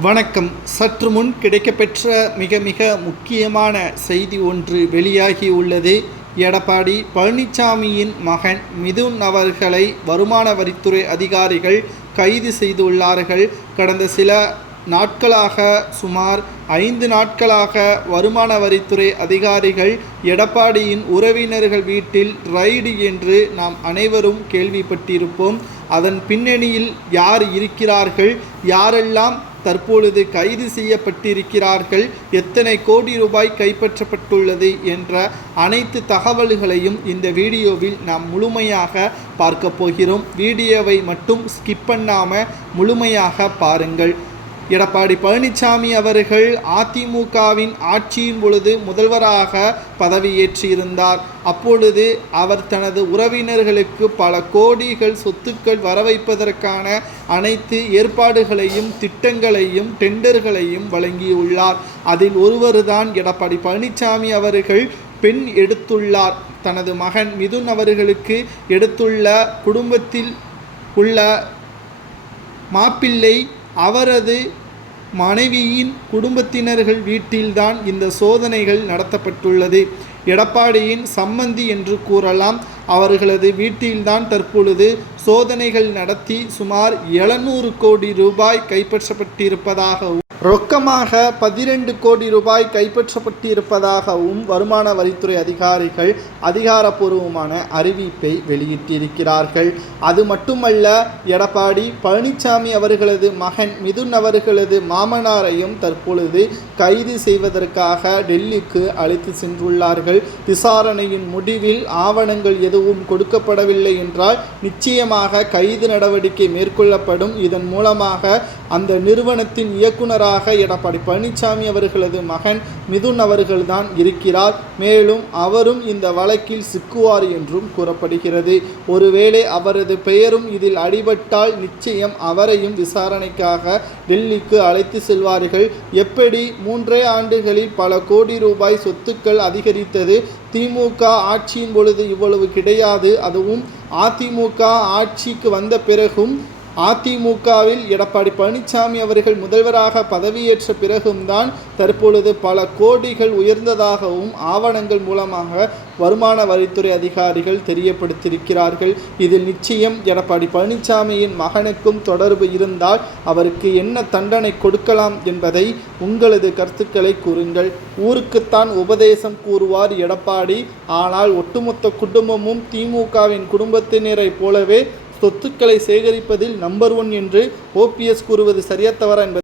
வணக்கம். சற்று முன் கிடைக்கப்பெற்ற மிக மிக முக்கியமான செய்தி ஒன்று வெளியாகி உள்ளது. எடப்பாடி பழனிசாமியின் மகன் மிதுன் அவர்களை வருமான வரித்துறை அதிகாரிகள் கைது செய்துள்ளார்கள். கடந்த சில நாட்களாக சுமார் ஐந்து நாட்களாக வருமான வரித்துறை அதிகாரிகள் எடப்பாடியின் உறவினர்கள் வீட்டில் ரைடு என்று நாம் அனைவரும் கேள்விப்பட்டிருப்போம். அதன் பின்னணியில் யார் இருக்கிறார்கள்? யாரெல்லாம் தற்பொழுது கைது செய்யப்பட்டிருக்கிறார்கள். எத்தனை கோடி ரூபாய் கைப்பற்றப்பட்டுள்ளது என்ற அனைத்து தகவல்களையும் இந்த வீடியோவில் நாம் முழுமையாக பார்க்க போகிறோம். வீடியோவை மட்டும் ஸ்கிப் பண்ணாமல் முழுமையாக பாருங்கள். எடப்பாடி பழனிசாமி அவர்கள் அதிமுகவின் ஆட்சியின் பொழுது முதல்வராக பதவியேற்றிருந்தார் அப்பொழுது அவர் தனது உறவினர்களுக்கு பல கோடிகள் சொத்துக்கள் வர வைப்பதற்கான அனைத்து ஏற்பாடுகளையும் திட்டங்களையும் டெண்டர்களையும் வழங்கியுள்ளார். அதில் ஒருவர்தான் எடப்பாடி பழனிசாமி அவர்கள் பெண் எடுத்துள்ளார். தனது மகன் மிதுன் அவர்களுக்கு எடுத்துள்ள குடும்பத்தில் உள்ள மாப்பிள்ளை அவரது மனைவியின் குடும்பத்தினர்கள் வீட்டில்தான் இந்த சோதனைகள் நடத்தப்பட்டுள்ளது. எடப்பாடியின் சம்மந்தி என்று கூறலாம் அவர்களது வீட்டில்தான் தற்பொழுது சோதனைகள் நடத்தி சுமார் எழுநூறு கோடி ரூபாய் கைப்பற்றப்பட்டிருப்பதாக ரொக்கமாக பதிரெண்டு கோடி ரூபாய் கைப்பற்றப்பட்டிருப்பதாகவும் வருமான வரித்துறை அதிகாரிகள் அதிகாரப்பூர்வமான அறிவிப்பை வெளியிட்டிருக்கிறார்கள். அது மட்டுமல்ல எடப்பாடி பழனிசாமி அவர்களது மகன் மிதுன் அவர்களது மாமனாரையும் தற்பொழுது கைது செய்வதற்காக டெல்லிக்கு அழைத்து சென்றுள்ளார்கள். விசாரணையின் முடிவில் ஆவணங்கள் எதுவும் கொடுக்கப்படவில்லை என்றால் நிச்சயமாக கைது நடவடிக்கை மேற்கொள்ளப்படும். இதன் மூலமாக அந்த நிறுவனத்தின் இயக்குனராக எடப்பாடி பழனிசாமி அவர்களது மகன் மிதுன் அவர்கள்தான் இருக்கிறார். மேலும் அவரும் இந்த வழக்கில் சிக்குவார் என்றும் கூறப்படுகிறது. ஒருவேளை அவரது பெயரும் இதில் அடிபட்டால் நிச்சயம் அவரையும் விசாரணைக்காக டெல்லிக்கு அழைத்து செல்வார்கள். எப்படி? மூன்றே ஆண்டுகளில் பல கோடி ரூபாய் சொத்துக்கள் அதிகரித்தது. திமுக ஆட்சியின் பொழுது இவ்வளவு கிடையாது. அதுவும் அதிமுக ஆட்சிக்கு வந்த பிறகும் அதிமுகவில் எடப்பாடி பழனிசாமி அவர்கள் முதல்வராக பதவியேற்ற பிறகும் தான் தற்பொழுது பல கோடிகள் உயர்ந்ததாகவும் ஆவணங்கள் மூலமாக வருமான வரித்துறை அதிகாரிகள் தெரியப்படுத்தியிருக்கிறார்கள். இதில் நிச்சயம் எடப்பாடி பழனிசாமியின் மகனுக்கும் தொடர்பு இருந்தால் அவருக்கு என்ன தண்டனை கொடுக்கலாம் என்பதை உங்களது கருத்துக்களை கூறுங்கள். ஊருக்குத்தான் உபதேசம் கூறுவார் எடப்பாடி. ஆனால் ஒட்டுமொத்த குடும்பமும் திமுகவின் குடும்பத்தினரைப் போலவே சொத்துக்களை சேகரிப்பதில் நம்பர் ஒன் என்று ஓபிஎஸ் கூறுவது சரியா தவறா என்பது